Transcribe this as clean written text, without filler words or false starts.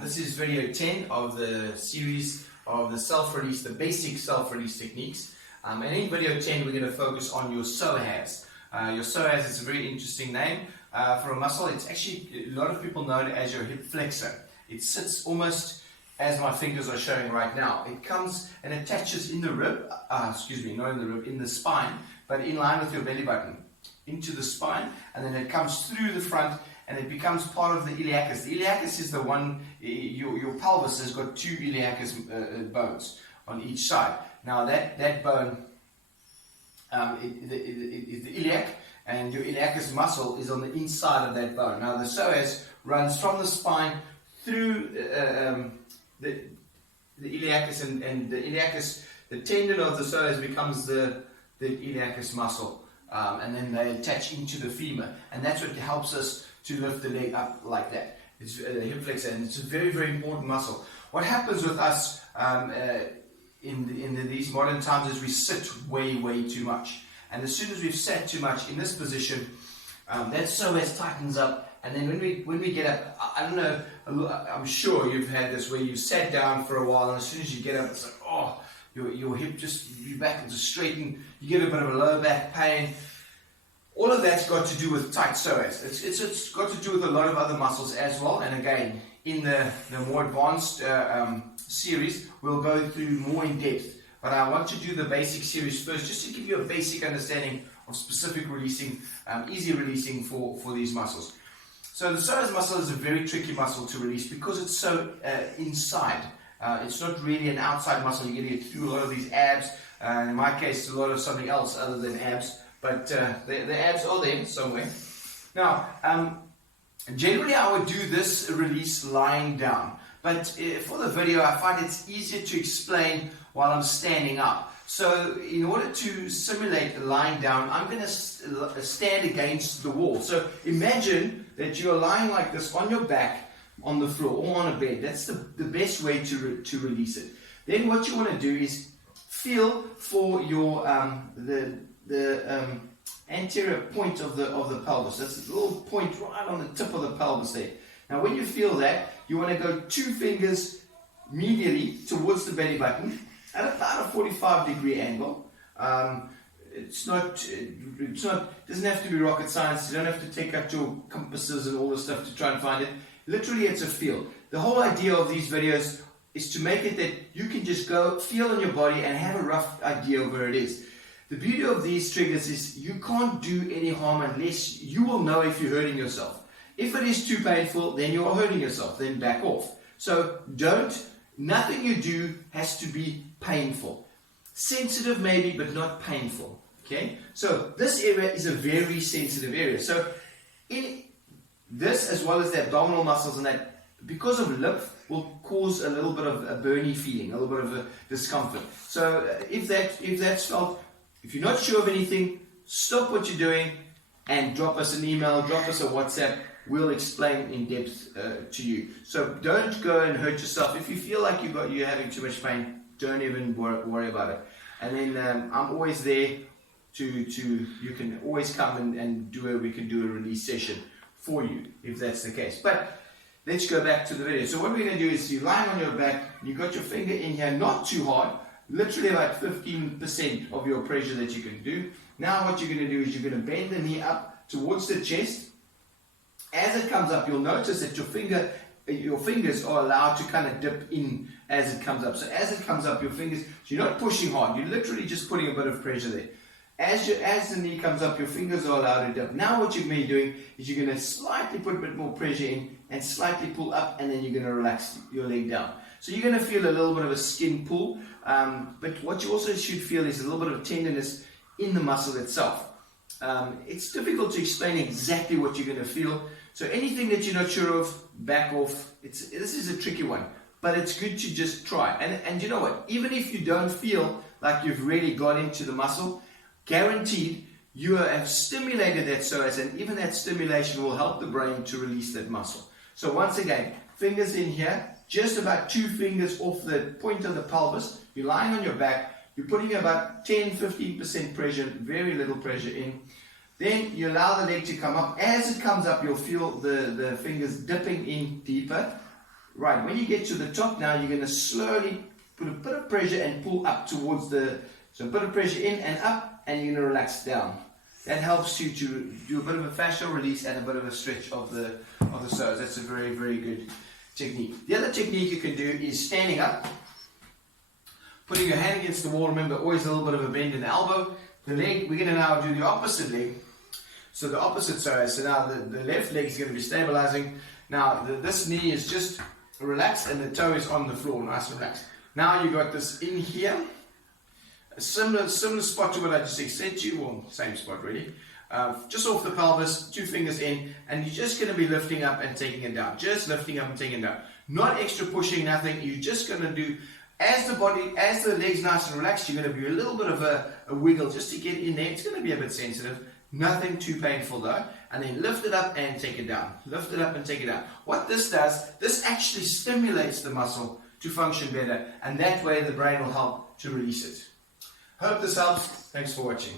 This is video 10 of the series of the self-release, the basic self-release techniques. And in video 10, we're going to focus on your psoas. Your psoas is a very interesting name for a muscle. It's actually, a lot of people know it as your hip flexor. It sits almost as my fingers are showing right now. It comes and attaches in the rib, not in the rib, in the spine, but in line with your belly button, into the spine, and then it comes through the front, and it becomes part of the iliacus. The iliacus is the one, your pelvis has got two iliacus bones on each side. Now that bone is the iliac, and your iliacus muscle is on the inside of that bone. Now the psoas runs from the spine through the iliacus, and the iliacus, the tendon of the psoas becomes the iliacus muscle, and then they attach into the femur, and that's what helps us to lift the leg up like that. It's the hip flexor, and it's a very, very important muscle. What happens with us in these modern times is we sit way too much, and as soon as we've sat too much in this position, that psoas tightens up, and then when we get up, I don't know, I'm sure you've had this where you've sat down for a while, and as soon as you get up, it's like, oh, your hip just, your back is straightened, you get a bit of a lower back pain. All of that's got to do with tight psoas. It's got to do with a lot of other muscles as well. And again, in the more advanced series, we'll go through more in depth. But I want to do the basic series first, just to give you a basic understanding of specific releasing, easy releasing for these muscles. So the psoas muscle is a very tricky muscle to release because it's so inside. It's not really an outside muscle. You're going to get through a lot of these abs. In my case, a lot of something else other than abs. But the abs are there somewhere. Now, generally I would do this release lying down. But for the video, I find it's easier to explain while I'm standing up. So in order to simulate lying down, I'm going to stand against the wall. So imagine that you're lying like this on your back on the floor or on a bed. That's the best way to release it. Then what you want to do is feel for your the anterior point of the pelvis. That's a little point right on the tip of the pelvis there. Now when you feel that, you want to go 2 fingers medially towards the belly button at about a 45-degree angle. It doesn't have to be rocket science. You don't have to take out your compasses and all this stuff to try and find it. Literally, it's a feel. The whole idea of these videos is to make it that you can just go feel in your body and have a rough idea of where it is. The beauty of these triggers is you can't do any harm unless you will know if you're hurting yourself. If it is too painful, then you are hurting yourself, then back off. So nothing you do has to be painful. Sensitive maybe, but not painful. Okay? So this area is a very sensitive area. So in this, as well as the abdominal muscles and that, because of lymph, will cause a little bit of a burny feeling, a little bit of a discomfort. So if that's felt, if you're not sure of anything, stop what you're doing and drop us an email, drop us a WhatsApp. We'll explain in depth to you. So don't go and hurt yourself. If you feel like you're having too much pain, don't even worry about it. And then I'm always there you can always come and we can do a release session for you if that's the case. But let's go back to the video. So what we're going to do is you're lying on your back, you've got your finger in here, not too hard, literally about 15% of your pressure that you can do. Now what you're going to do is you're going to bend the knee up towards the chest. As it comes up, you'll notice that your fingers are allowed to kind of dip in as it comes up. So as it comes up, your fingers, so you're not pushing hard, you're literally just putting a bit of pressure there. As the knee comes up, your fingers are allowed to dip. Now what you're going to be doing is you're going to slightly put a bit more pressure in and slightly pull up, and then you're going to relax your leg down. So you're going to feel a little bit of a skin pull, but what you also should feel is a little bit of tenderness in the muscle itself. It's difficult to explain exactly what you're going to feel. So anything that you're not sure of, back off. This is a tricky one, but it's good to just try. And you know what? Even if you don't feel like you've really got into the muscle, guaranteed you have stimulated that psoas, and even that stimulation will help the brain to release that muscle. So once again, fingers in here, just about 2 fingers off the point of the pelvis. You're lying on your back. You're putting about 10-15% pressure, very little pressure in. Then you allow the leg to come up. As it comes up, you'll feel the fingers dipping in deeper. Right, when you get to the top now, you're going to slowly put a bit of pressure and pull up towards so a bit of pressure in and up, and you're going to relax down. That helps you to do a bit of a fascial release and a bit of a stretch of the psoas. That's a very, very good technique. The other technique you can do is standing up, putting your hand against the wall. Remember, always a little bit of a bend in the elbow. The leg, we're going to now do the opposite leg. So the opposite psoas. So now the left leg is going to be stabilizing. Now this knee is just relaxed and the toe is on the floor, nice and relaxed. Now you've got this in here, a similar spot to what I just said to you, well, same spot really. Just off the pelvis, 2 fingers in, and you're just going to be lifting up and taking it down. Just lifting up and taking it down. Not extra pushing, nothing. You're just going to do, as the leg's nice and relaxed, you're going to do a little bit of a wiggle just to get in there. It's going to be a bit sensitive. Nothing too painful though. And then lift it up and take it down. Lift it up and take it down. What this does, this actually stimulates the muscle to function better. And that way the brain will help to release it. Hope this helps. Thanks for watching.